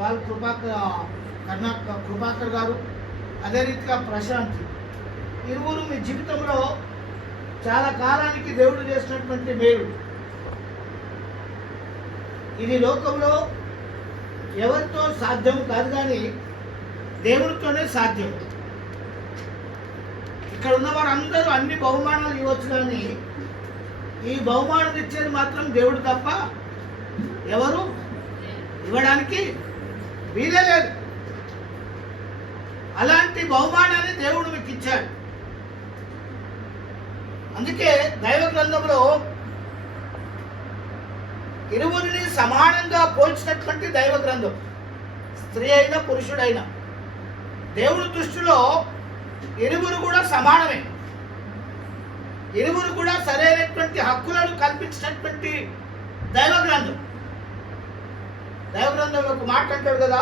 Paul Krupakar గారు, అదే రీతిగా ప్రశాంత్, ఇరువురు మీ జీవితంలో చాలా కాలానికి దేవుడు చేసినటువంటి మేలు. ఇది లోకంలో ఎవరితో సాధ్యం కాదు, కానీ దేవుడితోనే సాధ్యం. ఇక్కడ ఉన్న వారందరూ అన్ని బహుమానాలు ఇవ్వచ్చు, కానీ ఈ బహుమానం ఇచ్చేది మాత్రం దేవుడు తప్ప ఎవరు ఇవ్వడానికి వీలే లేదు. అలాంటి బహుమానాన్ని దేవుడు మీకు ఇచ్చాడు. అందుకే దైవ గ్రంథంలో ఇరువురిని సమానంగా పోల్చినటువంటి దైవ గ్రంథం, స్త్రీ అయినా పురుషుడైనా దేవుడి దృష్టిలో ఇరువురు కూడా సమానమే. ఇరువురు కూడా సరైనటువంటి హక్కులను కల్పించినటువంటి దైవ గ్రంథం. దైవ గ్రంథంలో ఒక మాట అంటాడు కదా,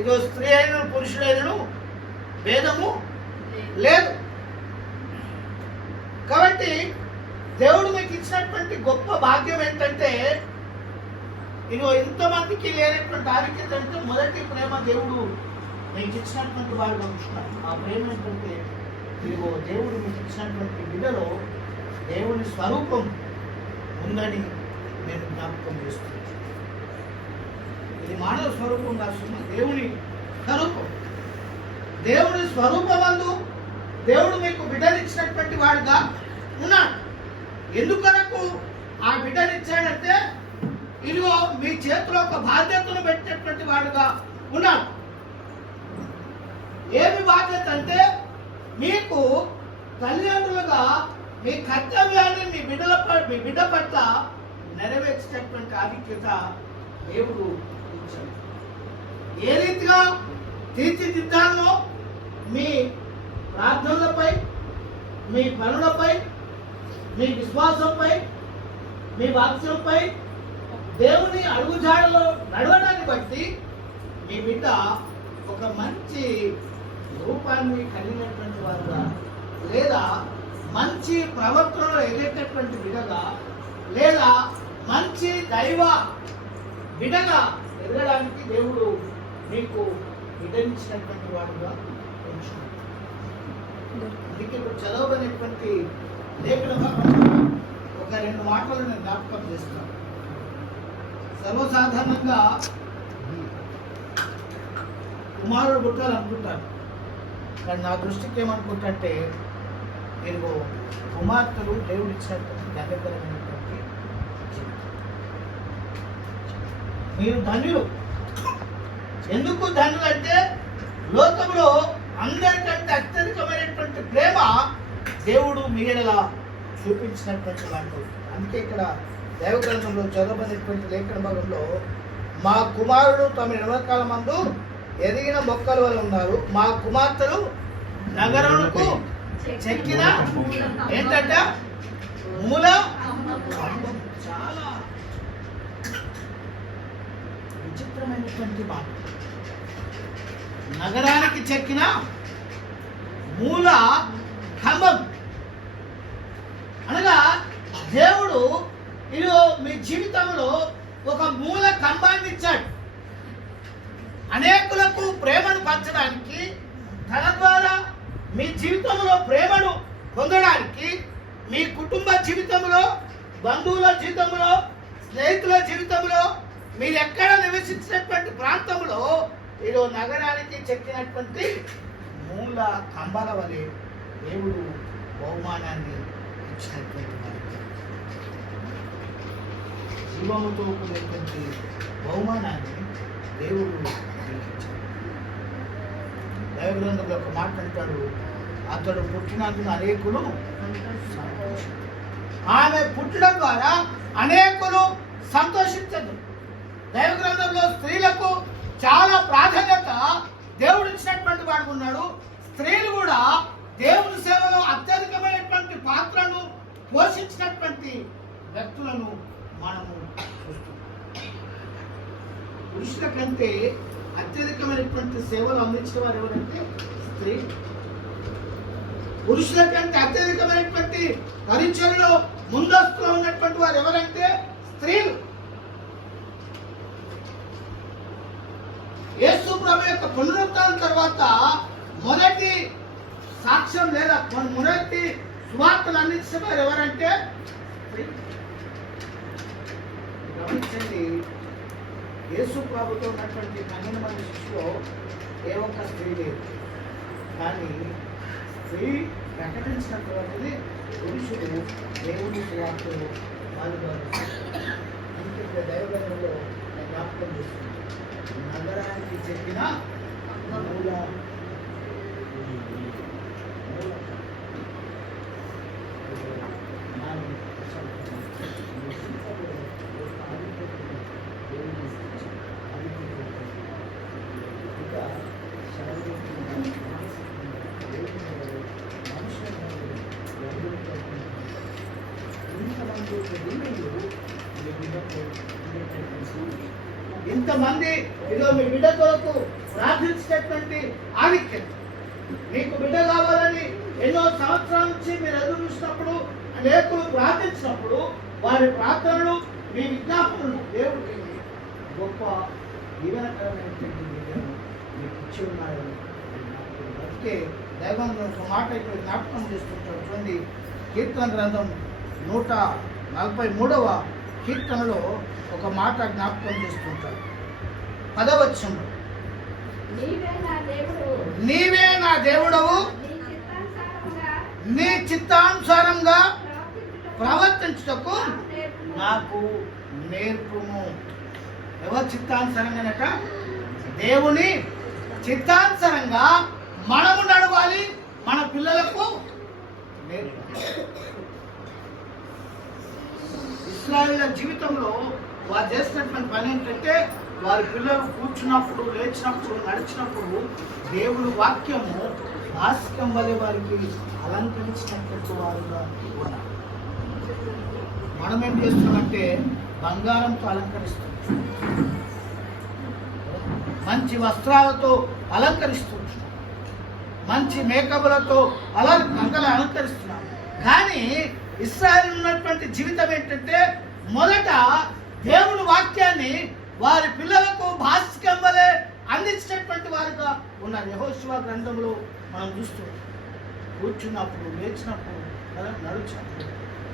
ఇదో స్త్రీ అయిన పురుషుడైనను భేదము లేదు. కాబట్టి దేవుడు మీకు ఇచ్చినటువంటి గొప్ప భాగ్యం ఏంటంటే, ఇదిగో ఇంతమందికి లేనటువంటి ఆరోగ్యత అంటే మొదటి ప్రేమ దేవుడు మీకు ఇచ్చినటువంటి వాడు అనుకుంటున్నాడు. ఆ ప్రేమ ఏంటంటే, ఇదిగో దేవుడు మీకు ఇచ్చినటువంటి బిడ్డలో దేవుని స్వరూపం ఉందని నేను జ్ఞాపకం చేస్తున్నాను. ఇది మానవ స్వరూపం కాదు, దేవుని స్వరూపం. దేవుని స్వరూపమందు దేవుడు మీకు బిడ్డనిచ్చినటువంటి వాడుగా ఉన్నాడు. ఎందుకరకు ఆ బిడ్డనిచ్చాడంటే, ఇదిగో మీ చేతిలో ఒక బాధ్యతను పెట్టినటువంటి వాడుగా ఉన్నాడు. ఏమి బాధ్యత అంటే, మీకు తల్లిదండ్రులుగా మీ కర్తవ్యాన్ని మీ బిడ్డ పట్ల నెరవేర్చేటటువంటి ఆధిక్యత దేవుడు ఇచ్చాడు. ఏ రీతిగా తీర్చిదిద్దాలో మీ ప్రార్థనలపై, మీ పనులపై, మీ విశ్వాసంపై, మీ వాక్యంపై, దేవుని అడుగుజాడలో నడవడాన్ని బట్టి మీ బిడ్డ ఒక మంచి రూపాన్ని కలిగినటువంటి వారుగా, లేదా మంచి ప్రవర్తనలో ఎదిగేటటువంటి బిడ్డగా, లేదా మంచి దైవ బిడ్డగా ఎదగడానికి దేవుడు మీకు బిడ్డనిచ్చినటువంటి వాడుగా ఉంచున్నాడు. అందుకే ఇప్పుడు చదవబడినటువంటి లేఖన భాగంలో ఒక 2 మాటలు నేను జ్ఞాపకం చేస్తున్నాను. సర్వసాధారణంగా కుమారుడు పుట్టాలనుకుంటాను, కానీ నా దృష్టికి ఏమనుకుంటే, మీరు కుమార్తెలు దేవుడు ఇచ్చినటువంటి ధన్యకరమైనటువంటి జీవితం. మీరు ధన్యులు. ఎందుకు ధన్యులు అంటే, లోకంలో అందరికంటే అత్యధికమైనటువంటి ప్రేమ దేవుడు మీడలా చూపించినటువంటి వాడు. అందుకే ఇక్కడ దైవ గ్రంథంలో చదవబడినటువంటి లేఖన భాగంలో, మా కుమారుడు తమ నిలవకాల మందు ఎదిగిన మొక్కల వల్ల ఉన్నారు, మా కుమార్తెలు నగరములకు చెక్కిన ఏంటంట మూల. చాలా విచిత్రమైనటువంటి మాట. నగరానికి చెక్కిన మూల ఖంభం అనగా, దేవుడు ఇదిగో మీ జీవితంలో ఒక మూల ఖంభాన్ని ఇచ్చాడు. అనేకులకు ప్రేమను పంచడానికి, తన ద్వారా మీ జీవితంలో ప్రేమను పొందడానికి, మీ కుటుంబ జీవితంలో, బంధువుల జీవితంలో, స్నేహితుల జీవితంలో, మీరు ఎక్కడ నివసించినటువంటి ప్రాంతంలో ఇదో నగరానికి చెక్కినటువంటి మూల కంబాల వలె దేవుడు బహుమానాన్ని ఇచ్చినటువంటి జీవముతో కూడినటువంటి బహుమానాన్ని దేవుడు ఇచ్చాడు. దైవ గ్రంథంలో ఒక మాట అంటాడు, అతడు పుట్టినందున అనేకులు, ఆమె పుట్టడం ద్వారా అనేకులు సంతోషించదు. దైవ గ్రంథంలో స్త్రీలకు చాలా ప్రాధాన్యత దేవుడు ఇచ్చినటువంటి వాడు ఉన్నాడు. స్త్రీలు కూడా దేవుని సేవలో అత్యధికమైనటువంటి పాత్రను పోషించినటువంటి వ్యక్తులను మనము చూస్తున్నాం. పురుషుల కంటే అత్యధికమైనటువంటి సేవలు అందించిన వారు ఎవరంటే స్త్రీ. పురుషుల కంటే అత్యధికమైనటువంటి పరిచయలో ముందస్తులో ఉన్నటువంటి వారు ఎవరంటే స్త్రీలు. యేసు ప్రభు యొక్క పునరుత్థానం తర్వాత మొదటి సాక్ష్యం లేదా మొదటి సువార్తలు అందించిన వారు ఎవరంటే గమనించండి. యేసు ప్రభుతో ఉన్నటువంటి 12 మంది శిష్యులో ఏ ఒక్క స్త్రీ లేదు. కానీ స్త్రీ ప్రకటించినటువంటిది పురుషుడు దేవుని సువార్తలు పాల్గొన్నారు. ఇంకొక దైవగణంలో జ్ఞాపకం చేస్తుంది. నగరానికి చెప్పిన మూల ఇంతమంది ఇదో మీ బిడ్డ కొరకు ప్రార్థించేటటువంటి ఆధిక్యం. మీకు బిడ్డ కావాలని ఎన్నో సంవత్సరాల నుంచి మీరు ఎదురు చూసినప్పుడు అనేకులు ప్రార్థించినప్పుడు వారి ప్రార్థనలు మీ విజ్ఞాపనలు దేవుడికి గొప్ప దీవెనకరమైనటువంటి విద్యను మీకు ఇచ్చి ఉన్నాయని అందుకే దైవం ఒక మాట ఇక్కడ జ్ఞాపకం చేస్తుంటారు. చూడండి, కీర్తన గ్రంథం 143వ కీర్తనలో ఒక మాట జ్ఞాపకం చేస్తుంటారు. 10వ వచనంలో నీవే నా దేవుడవు, నీ చిత్తానుసారంగా ప్రవర్తించుటకు నాకు నేర్పుము. ఎవరి చిత్తానుసారంగానట? దేవుని చిత్తానుసారంగా మనము నడవాలి, మన పిల్లలకు ఇశ్రాయేలు జీవితంలో వారు చేసినటువంటి పని ఏంటంటే వారి పిల్లలు కూర్చున్నప్పుడు, లేచినప్పుడు, నడిచినప్పుడు దేవుని వాక్యము భాస్కం వలె వారికి అలంకరించినట్టు వారుగా ఉన్నారు. మనం ఏం చేస్తున్నామంటే బంగారంతో అలంకరిస్తున్నాం, మంచి వస్త్రాలతో అలంకరిస్తున్నాం, మంచి మేకపులతో అలంకరిస్తున్నాం. కానీ ఇశ్రాయేలు ఉన్నటువంటి జీవితం ఏంటంటే మొదట దేవుని వాక్యాన్ని వారి పిల్లలకు భాస్కం వలె అందించినటువంటి వారుగా ఉన్నారు. యెహోషువ గ్రంథంలో మనం చూస్తున్నాం. కూర్చున్నప్పుడు, లేచినప్పుడు, నడిచినప్పుడు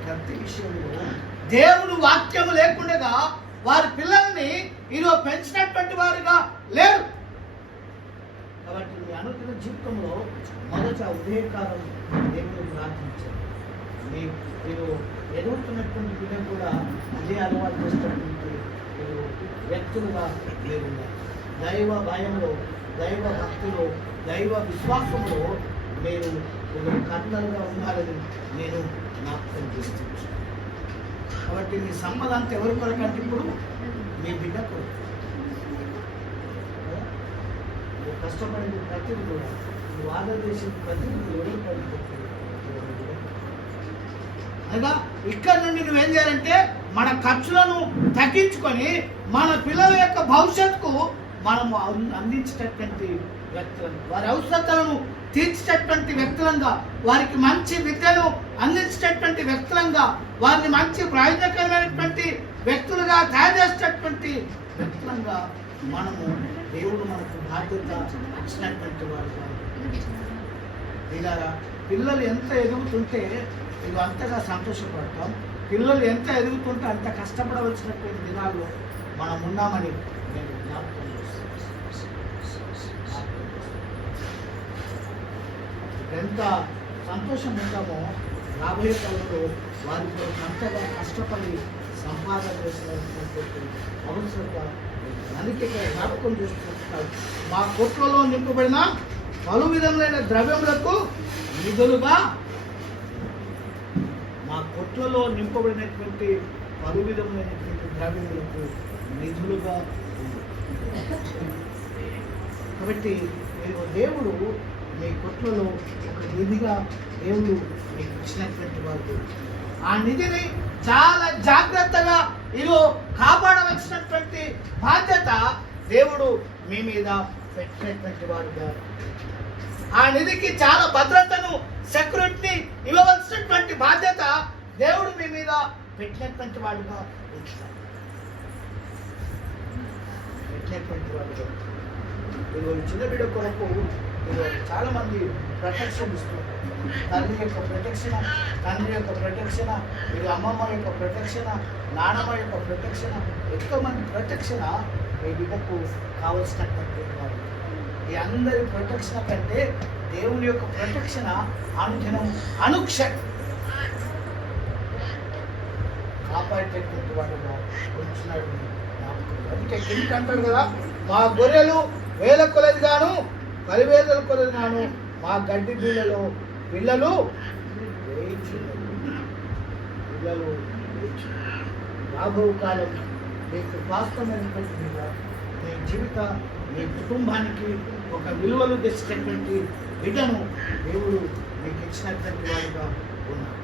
ప్రతి విషయంలో దేవుని వాక్యము లేకుండా వారి పిల్లల్ని ఈరోజు పెంచినటువంటి వారుగా లేరు. కాబట్టి మీ అనుదిన జీవితంలో మొదట ఉదయకాలం దేవుని ప్రార్థించారు. మీరు ఎదుగుతున్నటువంటి బిడ్డ కూడా ఇదే అలవాటు చేసినటువంటి వ్యక్తులుగా మీరు దైవ భయంలో, దైవ భక్తిలో, దైవ విశ్వాసంలో మీరు కర్తలుగా ఉండాలని నేను జ్ఞాపకం చేస్తున్నాను. కాబట్టి మీ సంపద అంతా ఎవరి కొరకంటే ఇప్పుడు మీ బిడ్డ కొరకు. కష్టపడింది ప్రతిదీ కూడా, నువ్వు ఆదరణ చేసిన ప్రతిదీ ఎవరి కొరకు. అనగా ఇక్కడ నుండి నువ్వేం చేయాలంటే మన ఖర్చులను తగ్గించుకొని మన పిల్లల యొక్క భవిష్యత్తుకు మనము అందించేటటువంటి వ్యక్తులను, వారి అవసరతలను తీర్చేటటువంటి వ్యక్తులంగా, వారికి మంచి విద్యను అందించేటటువంటి వ్యక్తులంగా, వారిని మంచి ప్రయోజనకరమైనటువంటి వ్యక్తులుగా తయారు చేసేటటువంటి వ్యక్తులంగా మనము దేవుడు మనకు బాధ్యత ఇచ్చినటువంటి వారుగా. పిల్లలు ఎంత ఎదుగుతుంటే ఇది అంతగా సంతోషపడతాం. పిల్లలు ఎంత ఎదుగుతుంటే అంత కష్టపడవలసినటువంటి దినాల్లో మనం ఉన్నామని నేను జ్ఞాపకం చేస్తాను. ఎంత సంతోషం ఉంటామో రాబోయే కాలంలో వారితో అంతగా కష్టపడి సంపాదన చేసినటువంటి అవసరత. అందుకే జ్ఞాపకం చేస్తున్నారు, మా కొట్లలో నింపబడిన పలు విధములైన ద్రవ్యములకు నిధులుగా, మా కొట్లలో నింపబడినటువంటి పలు విధములైనటువంటి ద్రవ్యములకు నిధులుగా ఉంది. కాబట్టి మీరు దేవుడు మీ కొట్లలో ఒక నిధిగా దేవుడు మీకు ఇచ్చినటువంటి వారు. ఆ నిధిని చాలా జాగ్రత్తగా ఇలో కాపాడవలసినటువంటి బాధ్యత దేవుడు మీ మీద పెట్టినటువంటి వారుగా, ఆ నిధికి చాలా భద్రతను, సెక్యూరిటీని ఇవ్వవలసినటువంటి బాధ్యత దేవుడు మీ మీద పెట్టినటువంటి వాడుగా ఉంచుతాడు. పెట్టినటువంటి వాడుగా ఇదిగో ఈ చిన్న బిడ్డ కొరకు ఇదిగో చాలా మంది ప్రొటెక్షన్ ఇస్తారు. తల్లి యొక్క ప్రొటెక్షన్, తండ్రి యొక్క ప్రొటెక్షన్, ఇది అమ్మమ్మ యొక్క ప్రొటెక్షన్, నానమ్మ యొక్క ప్రొటెక్షన్, ఎంతో మంది ప్రొటెక్షన్ ఈ బిడ్డకు కావలసినటువంటి వారు. ఈ అందరి ప్రొటెక్షన్ కంటే దేవుని యొక్క ప్రొటెక్షన్ అనుదినం అనుక్షణం కాపాడేటటువంటి వాడుగా ఉంటున్నాడు. అందుకే కింద అంటాడు కదా, మా గొర్రెలు వేల కొలదిగాను పరివేదల కొలదిగాను మా గడ్డి బీళ్ళలో పిల్లలు రాబో కాలం మీకు వాస్తవమైనటువంటి మీద మీ జీవిత మీ కుటుంబానికి ఒక విలువలు తెచ్చేటటువంటి బిడ్డను దేవుడు మీకు ఇచ్చినటువంటి వాడుగా ఉన్నాడు.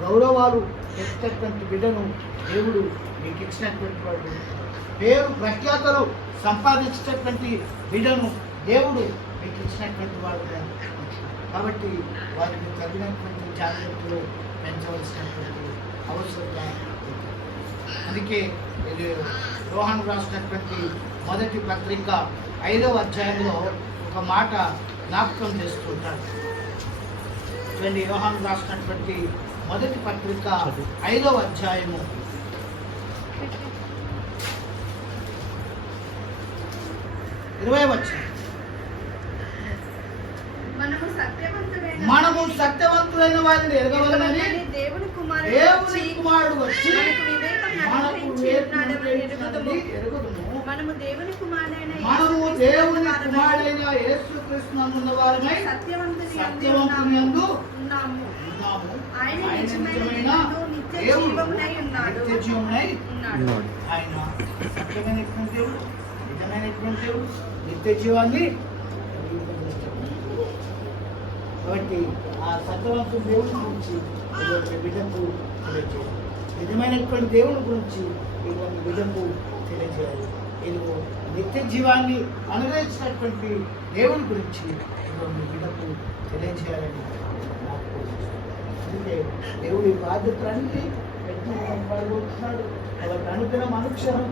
గౌరవాలు తెచ్చేటటువంటి బిడ్డను దేవుడు మీకు ఇచ్చినటువంటి వాడు. పేరు ప్రఖ్యాతలు సంపాదించేటటువంటి బిడ్డను దేవుడు మీకు ఇచ్చినటువంటి వాడుగా. కాబట్టి వారిని తగినటువంటి జాగ్రత్తలు పెంచవలసినటువంటి అవసరం. అందుకే ఇది యోహాను రాసినటువంటి మొదటి పత్రిక 5వ అధ్యాయంలో ఒక మాట జ్ఞాపకం చేస్తుంటాడు. చూడండి, యోహాను రాసినటువంటి మొదటి పత్రిక 5వ అధ్యాయము 20వ వచనం. మనము సత్యవంతులైన వారిని ఎరగవలనని దేవుని కుమారుడు వచ్చి మనకు ఎరుగుదుము. మనము దేవుని కుమారుడైన యేసుక్రీస్తునందున్న వారిమై సత్యవంతుని యందు ఉన్నాము. ఆయన నిత్య జీవమునై ఉన్నాడు. ఆయన సత్యమైనటువంటి దేవుడు, నిజమైనటువంటి దేవుడు, నిత్య జీవాన్ని. కాబట్టి ఆ సత్యవంతుని దేవుని గురించి బిడ్డకు తెలియజేయాలి. నిజమైనటువంటి దేవుని గురించి ఇటువంటి బిడ్డకు తెలియజేయాలి. ఇదిగో నిత్య జీవాన్ని అనుగ్రహించినటువంటి దేవుని గురించి ఇటువంటి బిడ్డకు తెలియజేయాలని నాకు. అందుకే దేవుడి బాధ్యతలన్నీ పాల్గొంటున్నాడు. కాబట్టి అనుదినం అనుక్షణం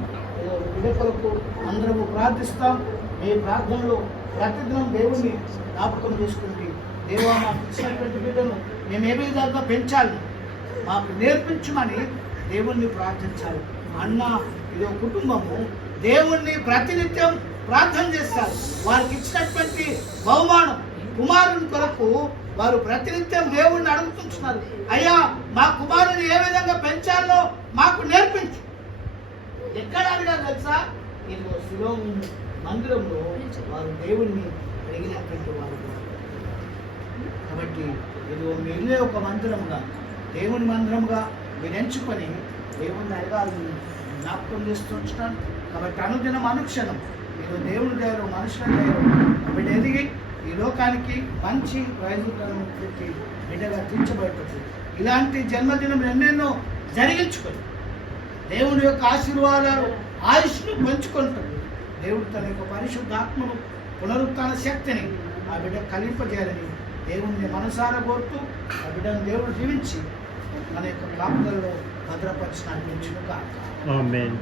బిడ్డ కొరకు అందరము ప్రార్థిస్తాం. మీ ప్రార్థనలో ప్రతిదినం దేవుణ్ణి జ్ఞాపకం చేసుకుంటే, దేవా మాకు ఇచ్చినటువంటి బిడ్డను మేము ఏ విధంగా పెంచాలి, మాకు నేర్పించమని దేవుణ్ణి ప్రార్థించాలి. అన్న ఇది ఒక కుటుంబము దేవుణ్ణి ప్రతినిత్యం ప్రార్థన చేస్తారు. వారికి ఇచ్చినటువంటి బహుమానం కుమారుని కొరకు వారు ప్రతినిత్యం దేవుణ్ణి అడుగుతుంటున్నారు. అయ్యా, మా కుమారుని ఏ విధంగా పెంచాలో మాకు నేర్పించు. ఎక్కడ అడిగారు తెలుసా? ఇదిగో శిలోము మందిరంలో వారు దేవుణ్ణి అడిగినటువంటి వారు. కాబట్టి ఇదిగో మీ ఇల్లే ఒక మందిరంగా, దేవుని మందిరంగా మీరు ఎంచుకొని దేవుణ్ణి అడగాలని జ్ఞాపకం చేస్తూ ఉంటున్నాను. కాబట్టి అనుదినం అనుక్షణం మీరు దేవుని దయలో, మనుషుల దయలో బిడ్డ ఎదిగి ఈ లోకానికి మంచి ప్రయోజనకరమైనటువంటి బిడ్డగా తీర్చబడుతుంది. ఇలాంటి జన్మదినం ఎన్నెన్నో జరిగించుకొని దేవుని యొక్క ఆశీర్వాదాలు, ఆయుష్ను పెంచుకుంటుంది. దేవుడు తన యొక్క పరిశుద్ధాత్మను, పునరుత్థాన శక్తిని ఆ బిడ్డ కలింపజేయాలని దేవుణ్ణి మనసారా కోరుతూ ఆ బిడ్డను దేవుడు జీవించి మన యొక్క కాపుదలలో భద్రపరిచిన. ఆమేన్.